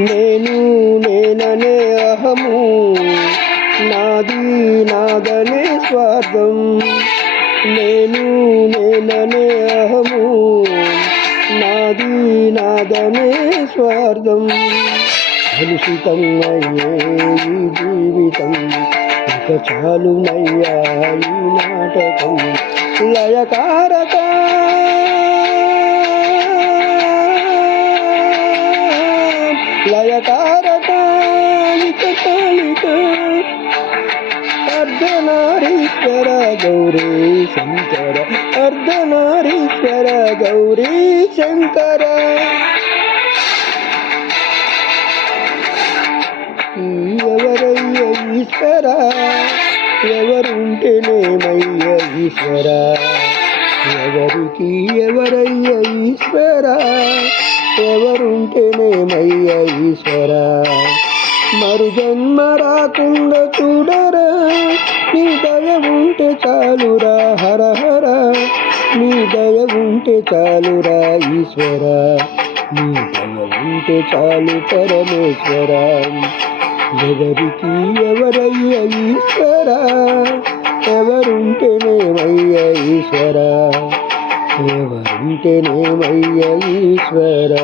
నేను నేననే అహము, నాది నాదనే స్వార్థం. నేను నేననే అహము, నాది నాదనే స్వార్థం. కలుషితం అయ్యే ఈ జీవితం, ఇక చాలునయ్యా ఈ నాటకం. లయకారక లయకారక ఇక కాలిక. అర్ధనారీశ్వర గౌరీ శంకర, అర్ధనారీశ్వర గౌరీ శంకర. ఎవరయ్య ఈశ్వర, ఎవరుంటేనేమయ్య ఈశ్వర. ఎవరికి ఎవరయ్య ఈశ్వర, ఎవరుంటేనేమయ్య ఈశ్వర. మరు జన్మ రాకుండా చూడరా, నీ దయ ఉంటే చాలురా హర హర. నీ దయ ఉంటే చాలురా ఈశ్వర, నీ దయ ఉంటే చాలు పరమేశ్వర. ఎవరికి ఎవరయ్య ఈశ్వర, ఎవరుంటేనేమయ్య ఈశ్వర, ఎవరుంటేనేమయ్య ఈశ్వర.